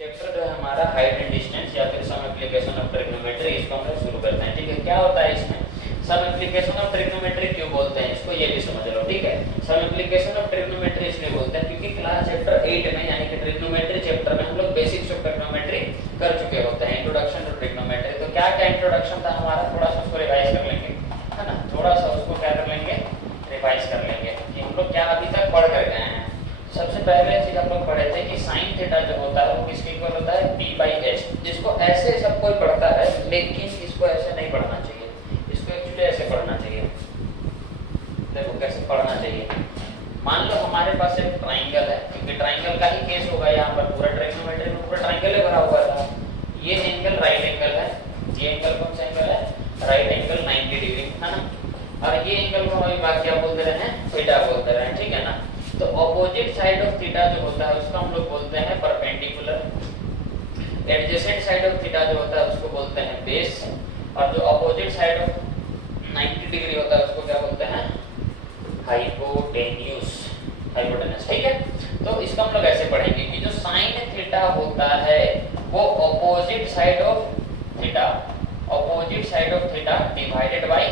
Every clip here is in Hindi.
चैप्टर जो है हमारा हाइट एंड डिस्टेंस या फिर सम एप्लीकेशन ऑफ ट्रिग्नोमेट्री, इसको हम लोग शुरू करते हैं। ठीक है, क्या होता है इसमें सम एप्लीकेशन ऑफ ट्रिग्नोमेट्री क्यों बोलते हैं इसको, ये भी समझ लो। ठीक है, सम एप्लीकेशन ऑफ ट्रिग्नोमेट्री इसलिए बोलते हैं क्योंकि क्लास चैप्टर 8 में यानी कि ट्रिग्नोमेट्री चैप्टर में हम लोग बेसिक्स ऑफ ट्रिग्नोमेट्री कर चुके होते हैं, इंट्रोडक्शन टू ट्रिग्नोमेट्री। तो क्या क्या इंट्रोडक्शन था हमारा, थोड़ा सा उसको रिवाइज कर लेंगे, है ना, थोड़ा सा उसको क्या कर लेंगे, रिवाइज कर लेंगे कि हम लोग क्या अभी तक पढ़ कर गए हैं। सबसे पहले चीज हम लोग पढ़े थे कि साइन थीटा जो होता है वो किसके इक्वल होता है, p/h, जिसको ऐसे सब कोई पढ़ता है लेकिन इसको ऐसे नहीं पढ़ना चाहिए, इसको एक्चुअली ऐसे पढ़ना चाहिए। देखो कैसे पढ़ना चाहिए, मान लो हमारे पास एक ट्राइंगल है, क्योंकि ट्राइंगल का ही केस होगा यहाँ पर, पूरा ट्रिग्नोमेट्री में पूरा ट्राइंगल ही भरा हुआ था। ये एंगल राइट एंगल है, ये एंगल कौन सा एंगल है, राइट एंगल 90 डिग्री, है ना, और ये एंगल को हम अभी क्या बोलते रहे हैं, थीटा बोलते रहे हैं। ठीक है ना, तो ऑपोजिट साइड ऑफ थीटा जो होता है उसको हम लोग बोलते हैं perpendicular, adjacent side of theta जो होता है उसको बोलते हैं बेस, और जो ऑपोजिट साइड ऑफ 90 डिग्री होता है उसको क्या बोलते हैं, हाइपोटेन्यूज, हाइपोटेनस। ठीक है, तो इसको हम लोग ऐसे पढ़ेंगे कि जो साइन थीटा होता है वो opposite side of theta, opposite side of theta divided by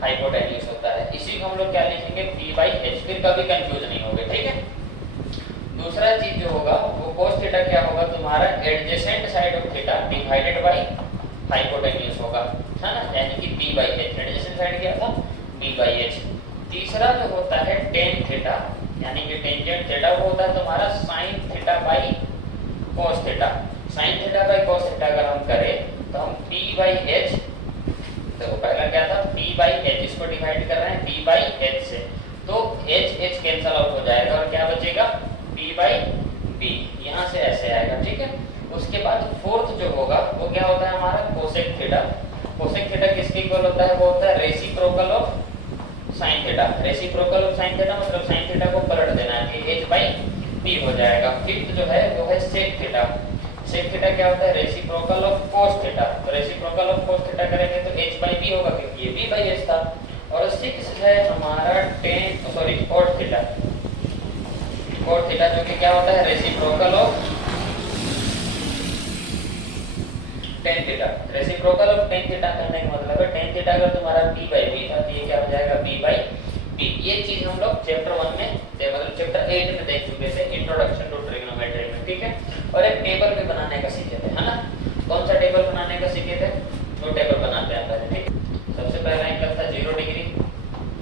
hypotenuse होता है। इसी को हम लोग क्या लिखेंगे, p/h, फिर कभी कंफ्यूज नहीं होगे। ठीक है, दूसरा चीज जो होगा वो cos थीटा क्या होगा, तुम्हारा adjacent side of theta divided by hypotenuse होगा, है ना, यानी कि p/h, एडजेसेंट साइड क्या था, p/h। तीसरा जो होता है tan थीटा यानी कि टेंजेंट थीटा, वो होता है तुम्हारा sin theta by cos theta. sin theta by cos theta अगर हम करें तो हम p/h, देखो पहला क्या था, p/h, इसको डिवाइड कर रहे हैं p/h से, तो h कैंसिल आउट हो जाएगा और क्या बचेगा, p/b, यहाँ से ऐसे आएगा। ठीक है, उसके बाद फोर्थ जो होगा वो क्या होता है हमारा कोसेक थीटा। कोसेक थीटा किसके इक्वल होता है, वो होता है reciprocal of sine theta. Reciprocal of sine theta मतलब साइन थीटा को पलट देना है, h/b हो जाएगा। फिफ्थ जो है वो है सेक थीटा। सेक थीटा क्या होता है, रेसिप्रोकल ऑफ cos थीटा। तो रेसिप्रोकल ऑफ cos थीटा करेंगे तो h/b होगा क्योंकि ये b/h था। और सिक्स है हमारा cot थीटा। cot थीटा जो कि क्या होता है, reciprocal of tan theta. Reciprocal of tan theta करने का मतलब है tan थीटा अगर तुम्हारा p/b था तो ये क्या हो जाएगा, b/b। ये चीज हम लोग चैप्टर 1 में मतलब चैप्टर 8 में देख चुके थे, इंट्रोडक्शन टू ट्रिग्नोमेट्री में। ठीक है, और एक टेबल भी बनाने का सीखे थे, है ना। कौन सा टेबल बनाने का सीखे थे, दो टेबल बनाते हैं पहले। ठीक, सबसे पहला एंगल था 0 डिग्री,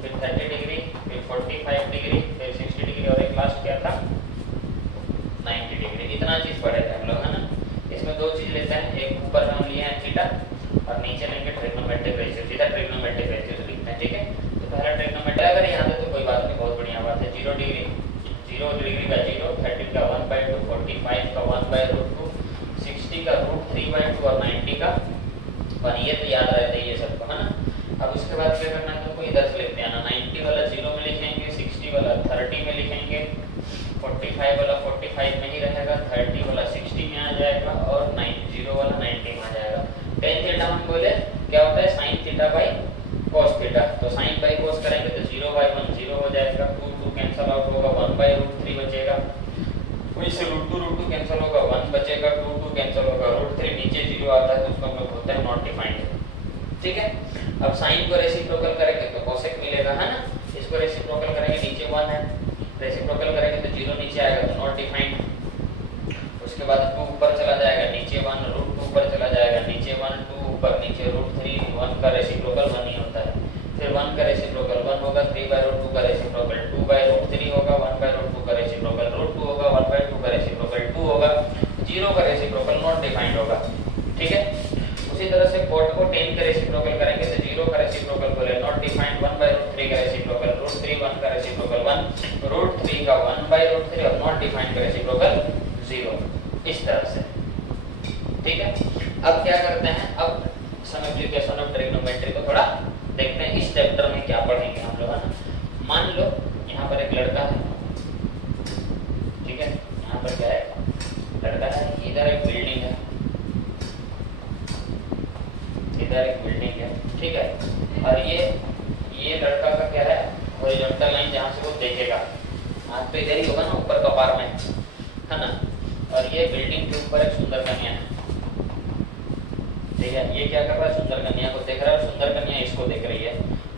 फिर 30 डिग्री, फिर 45 डिग्री, फिर 60 डिग्री, और एक लास्ट क्या था 90 डिग्री। इतना चीज पढ़े थे हम लोग, है ना। इसमें दो चीज लेते हैं, एक ऊपर हम लिए हैं थीटा और नीचे लेंगे ट्रिग्नोमेट्रिक रेशियो, सीधा ट्रिग्नोमेट्रिक रेशियो लिखते हैं। ठीक है, तो पहला ट्रिग्नोमेट्री अगर यहाँ पे तो कोई बात नहीं, बहुत बढ़िया बात है। 0 डिग्री, 0 डिग्री का 0, 30 का 1/2, 45 का 1/√2, 60 का √3/2 और 90 का 1। ये तो याद रहता है ये सबको, है ना। अब उसके बाद क्या करना है, तुमको इधर से लेते आना, 90 वाला 0 में लिखेंगे, 60 वाला 30 में लिखेंगे, 45 वाला 45 में ही रहेगा, 30 वाला 60 में आ जाएगा और 0 वाला 90 में आ जाएगा। tan थीटा हम बोले क्या होता है, sin theta by cos theta. तो sin बाय cos करेंगे तो 0/1 0 हो जाएगा, 2 कैंसिल आउट होगा, 1/√3 बचेगा, वहीं से √2 कैंसिल होगा, 1 बचेगा, 2 कैंसिल होगा, √3 नीचे 0 आता है तो उसको हम लोग बोलते हैं नॉट डिफाइंड। ठीक है, अब sin को रेसिप्रोकल करेंगे तो cosec मिलेगा, है ना। इसको रेसिप्रोकल करेंगे, नीचे 1 है, रेसिप्रोकल करेंगे तो 0 नीचे आएगा तो नॉट डिफाइंड। उसके बाद 2 ऊपर चला जाएगा, नीचे 1, √2 ऊपर चला जाएगा, नीचे 1, 2 ऊपर, नीचे √3, 1 का रेसिप्रोकल 1 ही होता है। फिर 1 का रेसिप्रोकल 1 होगा, 3/√2 का रेसिप्रोकल 2/√3 होगा, 1/√2 का रेसिप्रोकल √2 होगा, 1/2 का रेसिप्रोकल 2 होगा, 0 का रेसिप्रोकल नॉट डिफाइंड होगा। ठीक है, उसी तरह से cot को tan के रेसिप्रोकल करेंगे तो 0 का रेसिप्रोकल बोले नॉट डिफाइंड, 1/√3 का रेसिप्रोकल √3, 1 का रेसिप्रोकल 1, √3 का 1/√3 और नॉट डिफाइंड का रेसिप्रोकल 0, इस तरह से। ठीक है, अब क्या करते हैं, अब सम एप्लीकेशन ऑफ ट्रिग्नोमेट्री को थोड़ा देखते हैं, इस चैप्टर में क्या पढ़ेंगे हम लोग, है ना। मान लो यहाँ पर एक लड़का है, ठीक है, यहाँ पर क्या है, लड़का है, इधर एक बिल्डिंग है, इधर एक बिल्डिंग है। ठीक है, और ये लड़का का क्या है, हॉरिजॉन्टल लाइन जहाँ से वो देखेगा, हाथ पे इधर ही होगा ना, ऊपर कपार में, है ना। और ये बिल्डिंग के ऊपर एक सुंदर कन्या है, ठीक है। ये क्या कर रहा है, सुंदर कन्या को देख रहा है और सुंदर कन्या इसको देख रही है।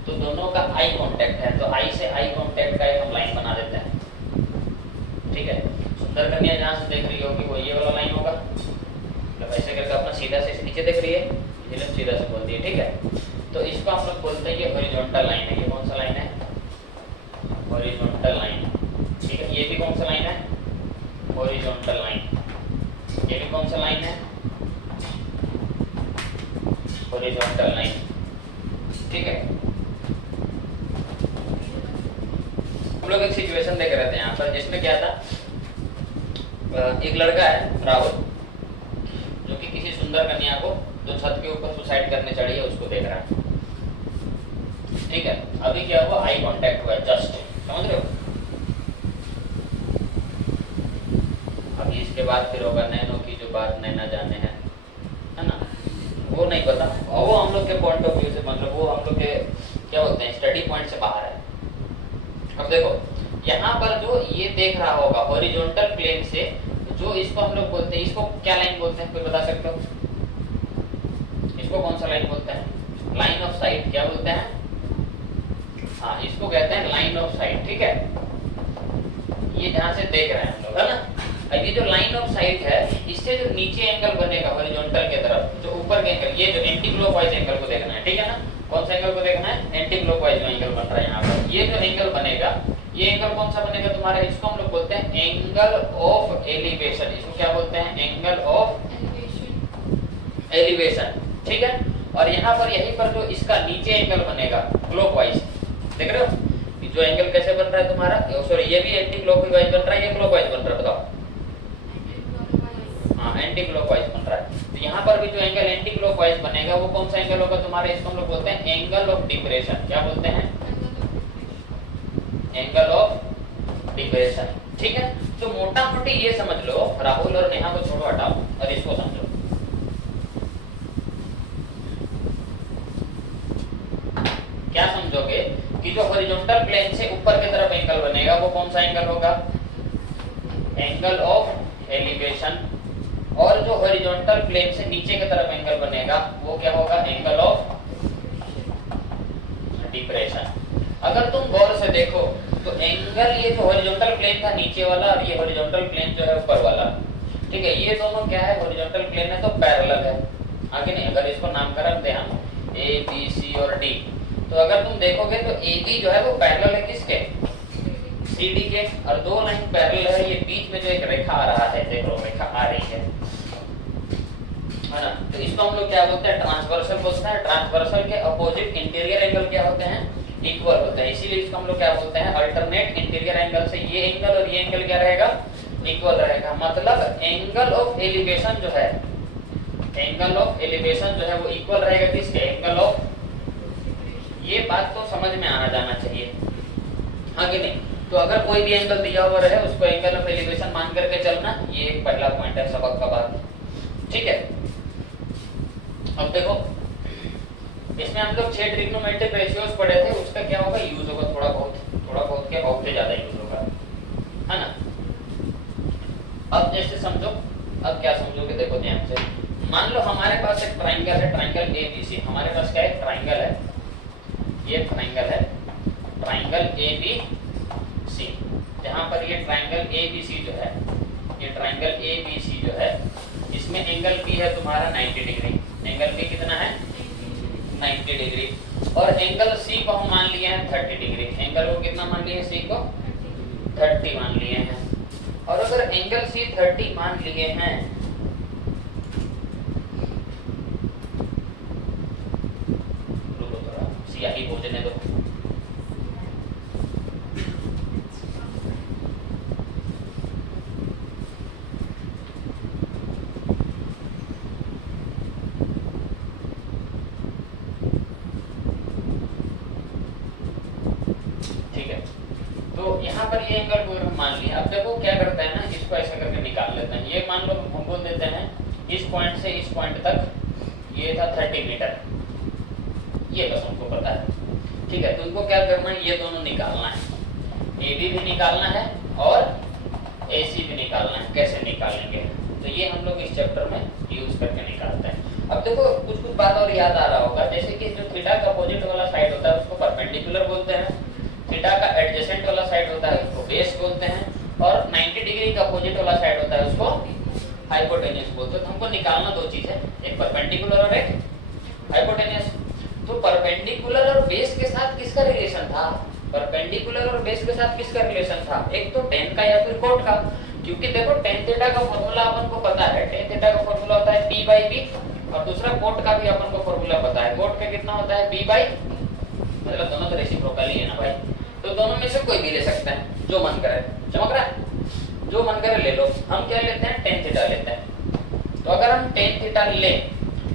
तो दोनों का आई कांटेक्ट है, तो आई से आई कांटेक्ट का एक हम लाइन बना देते हैं, ठीक है। सुंदर कन्या जहाँ से देख रही होगी वो ये वाला लाइन होगा, मतलब ऐसे करके अपना सीधा से नीचे देख रही है, इसलिए सीधा से बोल दिए, ठीक है। तो इसको हम लोग बोलते हैं ये हॉरिजॉन्टल लाइन है। ये कौन सा लाइन है, हॉरिजॉन्टल लाइन, ठीक है। ये भी कौन सा लाइन है, हॉरिजॉन्टल लाइन। ये भी कौन सा लाइन है, हॉरिजॉन्टल लाइन, ठीक है। हम लोग एक सिचुएशन देख रहे थे यहाँ पर, जिसमें क्या था, एक लड़का है राहुल, जो कि किसी सुंदर कन्या को जो छत के ऊपर सुसाइड करने चढ़ी है उसको देख रहा है, ठीक है। अभी क्या हुआ, आई कांटेक्ट हुआ, जस्ट, समझ रहे हो। अभी इसके बाद फिर होगा नैनो की जो बात नैना जाने है ना, वो नहीं पता, और वो हम लोग के पॉइंट ऑफ व्यू से, मतलब वो हम लोग के क्या बोलते हैं, स्टडी पॉइंट से बाहर है। अब देखो यहाँ पर जो ये देख रहा होगा हॉरिजॉन्टल प्लेन से, जो इसको हम लोग बोलते हैं, इसको क्या लाइन बोलते हैं, कोई बता सकते हो, इसको कौन सा लाइन बोलते हैं, लाइन ऑफ साइट, क्या बोलते हैं, हाँ इसको कहते हैं लाइन ऑफ साइट, ठीक है। ये जहाँ से देख रहे हैं हम लोग, है ना। अब ये जो लाइन ऑफ साइट है, इससे जो नीचे एंगल बनेगा हॉरिजॉन्टल के तरफ, जो ऊपर के एंगल, ये जो एंटी क्लॉकवाइज एंगल को देखना है, ठीक है ना। कौन सा एंगल को देखना है, एंटी क्लॉकवाइज जो एंगल बन रहा है यहाँ पर, ये जो एंगल बनेगा, ये एंगल कौन सा बनेगा तुम्हारा, इसको हम लोग बोलते हैं एंगल ऑफ एलिवेशन। इसको क्या बोलते हैं, एंगल ऑफ एलिवेशन, ठीक है। और यहाँ पर यहीं पर जो इसका नीचे एंगल बनेगा क्लॉकवाइज, देख रहे हो जो एंगल कैसे बन रहा है तुम्हारा, सॉरी ये भी एंटी क्लॉकवाइज बन रहा है, ये क्लॉकवाइज बन रहा है, बताओ, हाँ एंटी क्लॉकवाइज बन रहा है। तो यहाँ पर भी जो एंगल एंटी क्लॉकवाइज बनेगा वो कौन सा एंगल होगा तुम्हारे, इसको हम लोग बोलते हैं एंगल ऑफ डिप्रेशन, क्या बोलते हैं, एंगल ऑफ डिप्रेशन, ठीक है। तो मोटा मोटी ये समझ लो, राहुल और नेहा को छोड़ो, हटाओ, और इसको समझो। क्या समझोगे कि जो हॉरिजॉन्टल प्लेन से ऊपर की तरफ एंगल बनेगा वो कौन सा एंगल होगा, एंगल ऑफ एलिवेशन। और जो हॉरिजॉन्टल प्लेन से नीचे की तरफ एंगल बनेगा वो क्या होगा, एंगल ऑफ डिप्रेशन। अगर तुम गौर से देखो तो एंगल, ये जो हॉरिजॉन्टल प्लेन था नीचे वाला, और ये हॉरिजॉन्टल प्लेन जो है ऊपर वाला, ठीक है, ये दोनों क्या है, हॉरिजॉन्टल प्लेन है तो पैरेलल है, आगे नहीं। अगर इसको नामकरण दे हम ए बी सी और डी, तो अगर तुम देखोगे तो ए बी जो है वो पैरेलल है किसके, सी डी के, और दो लाइन पैरेलल है। ये बीच में जो एक रेखा आ रहा है, देखो रेखा आ रही है ना, तो इसको हम लोग क्या बोलते हैं, ट्रांसवर्सल बोलते हैं। ट्रांसवर्सल के अपोजिट इंटीरियर एंगल क्या होते हैं, इक्वल होते हैं, इसीलिए इसको हम लोग क्या बोलते हैं, अल्टरनेट इंटीरियर एंगल से ये एंगल और ये एंगल क्या रहेगा, इक्वल रहेगा। मतलब एंगल ऑफ एलिवेशन जो है, एंगल ऑफ एलिवेशन जो है वो इक्वल रहेगा किसके, एंगल ऑफ, ये बात तो समझ में आना जाना चाहिए, हाँ कि नहीं। तो अगर कोई भी एंगल दिया हुआ रहे उसको एंगल ऑफ एलिवेशन मान करके चलना, ये पहला पॉइंट है सबक का बात, ठीक है। अब देखो इसमें हम लोग 6 ट्रिग्नोमेट्रिक रेशियोज पढ़े थे, उसका क्या होगा, यूज होगा थोड़ा बहुत क्या, बहुत ज्यादा यूज होगा, है ना। अब जैसे समझो, अब क्या समझोगे, देखो ध्यान से। मान लो हमारे पास एक ट्राइंगल है, ट्राइंगल ए बी सी। हमारे पास क्या है, ट्राइंगल है, ये ट्राइंगल है, ट्राइंगल ए बी सी। जहां पर ये ट्राइंगल ए बी सी जो है, ये ट्राइंगल ए बी सी जो है, इसमें एंगल बी है तुम्हारा 90 डिग्री। एंगल बी कितना है, 90 डिग्री। और एंगल सी को हम मान लिए हैं 30 डिग्री। एंगल को कितना मान लिए हैं, सी को 30 मान लिए हैं। और अगर एंगल सी 30 मान लिए हैं, रुको थोड़ा सियाही पूछने दो, यहाँ पर ये एंगल को हम मान लिया। अब देखो क्या करते हैं ना, इसको ऐसा करके निकाल लेते हैं। ये मान लो हम बोल देते हैं इस पॉइंट से इस पॉइंट तक ये था 30 मीटर, ये बस हमको पता है, ठीक है। तो इनको क्या करना है, ये दोनों निकालना है, ए बी भी निकालना है और AC भी निकालना है, कैसे निकालेंगे? तो ये हम लोग इस चैप्टर में यूज करके निकालते हैं। अब देखो कुछ कुछ बात और याद आ रहा होगा, जैसे कि जो थीटा का अपोजिट वाला साइड होता है उसको परपेंडिकुलर बोलते हैं, थीटा का एडजेसेंट वाला साइड होता है उसको बेस बोलते हैं, और 90 डिग्री का अपोजिट वाला साइड होता है उसको हाइपोटेन्यूज बोलते हैं। तो हमको निकालना दो चीज है, एक परपेंडिकुलर और एक हाइपोटेन्यूज। तो परपेंडिकुलर और बेस के साथ किसका रिलेशन था? परपेंडिकुलर और बेस के साथ किसका रिलेशन था? एक तो टेन का या फिर कोट का, क्योंकि देखो टेन थीटा का फॉर्मूला अपन को पता है, टेन थीटा का फॉर्मूला होता है p बाई b, और दूसरा कोट का भी अपन को फॉर्मूला पता है, कोट का कितना होता है b बाई, मतलब दोनों तो रेसिप्रोकल ही है ना भाई, तो दोनों में से कोई भी ले सकते हैं, जो मन करे। चमक रहा है? जो मन करे ले लो। हम क्या लेते हैं? टेन थीटा लेते हैं। तो अगर हम टेन थीटा ले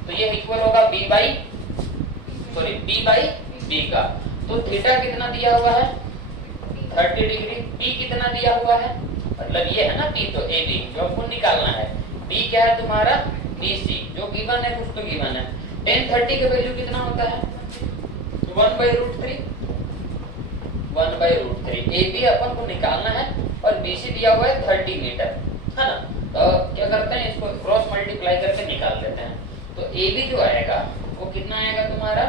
तो ये इक्वल होगा b बाई b का। तो थीटा कितना दिया हुआ है? 30 डिग्री। p कितना दिया हुआ है? मतलब ये है ना p, तो AB जो हमको निकालना है। b क्या है तुम्हारा? BC, जो गिवन है कुछ तो गिवन है। tan 30 का वैल्यू कितना होता है? 1/√3। 1/√3 AB अपन को निकालना है, और BC दिया हुआ है 30 मीटर, है ना? तो क्या करते हैं, इसको क्रॉस मल्टीप्लाई करके निकाल लेते हैं। तो AB जो आएगा वो कितना आएगा तुम्हारा?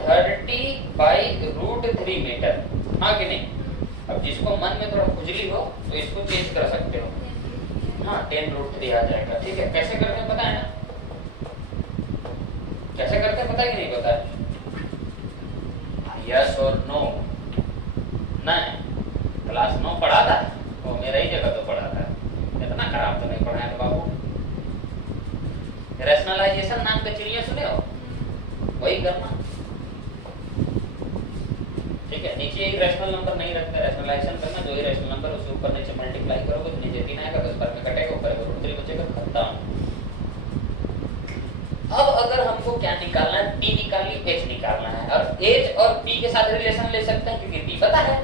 30/√3 मीटर, हाँ कि नहीं? अब जिसको मन में थोड़ा खुजली हो तो इसको चेंज कर सकते हो, हाँ 10√3 आ जाएगा। ठीक है, कैसे करते हैं पता है ना? कैसे करते हैं पता है कि नहीं पता है? यस और नो? नहीं, क्लास 9 पढ़ा था वो मेरा ही जगह तो पढ़ा था, इतना खराब तो नहीं पढ़ाया था बाबू। रैशनलाइजेशन नाम के चिड़िया सुने हो? वही करना, ठीक है? नीचे एक रैशनल नंबर नहीं रखता, रैशनलाइजेशन करना, जो ही रैशनल नंबर उसके ऊपर नीचे मल्टीप्लाई करोगे तो नीचे 3 आएगा, 10 पर में कटेगा, ऊपर √3 बचेगा, खत्म। अब अगर हमको क्या निकालना है? p निकालनी, h निकालना है, और h और p के साथ रिलेशन ले सकते हैं क्योंकि p पता है,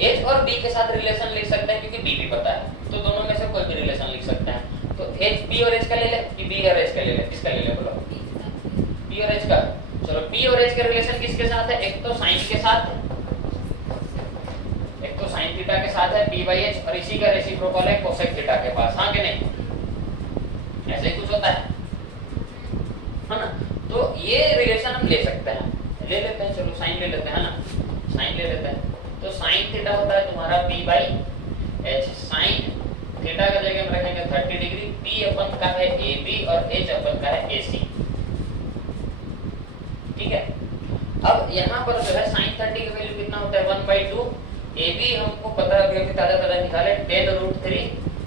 h और b के साथ रिलेशन ले सकते हैं क्योंकि b भी पता है, तो दोनों में से कोई भी रिलेशन लिख सकते हैं। तो h p और h का ले ले कि b और h का ले ले? किसका ले ले बोलो? p और h का। चलो p और h का रिलेशन किसके साथ है? एक तो sin के साथ, एक तो sin थीटा के साथ है p/h, और इसी का रेसिप्रोकल है cosec थीटा के पास, हाँ कि नहीं? ऐसे ही कुछ होता है ना? तो ये रिलेशन हम ले सकते हैं, ले लेते हैं। चलो साइन ले लेते हैं, है ना? साइन ले लेते हैं। तो साइन थीटा होता है तुम्हारा p/h। साइन थीटा का जगह में रखेंगे 30 डिग्री, p अपन का है AB और h अपन का है AC, ठीक है? अब यहाँ पर जो है sin 30 का वैल्यू कितना होता है? 1/2। AB हमको पता है, अभी ताजा निकाले 10√3,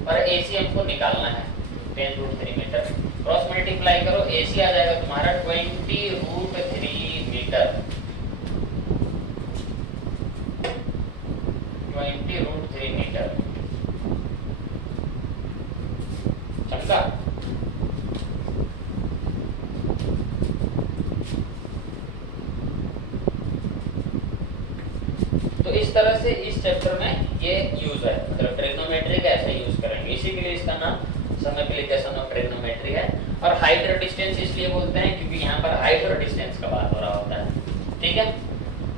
और AC हमको निकालना है 10√3 मीटर। क्रॉस मल्टीप्लाई करो, AC आ जाएगा तुम्हारा 20√3 मीटर, 20√3 मीटर। समझा? तो इस तरह से इस चैप्टर में ये यूज है, मतलब ट्रिग्नोमेट्री का ऐसे यूज करेंगे, इसी के लिए इसका नाम सम एप्लीकेशन ऑफ ट्रिग्नोमेट्री है। और हाइट और डिस्टेंस इसलिए बोलते हैं क्योंकि यहाँ पर हाइट और डिस्टेंस का बात हो रहा होता है, ठीक है?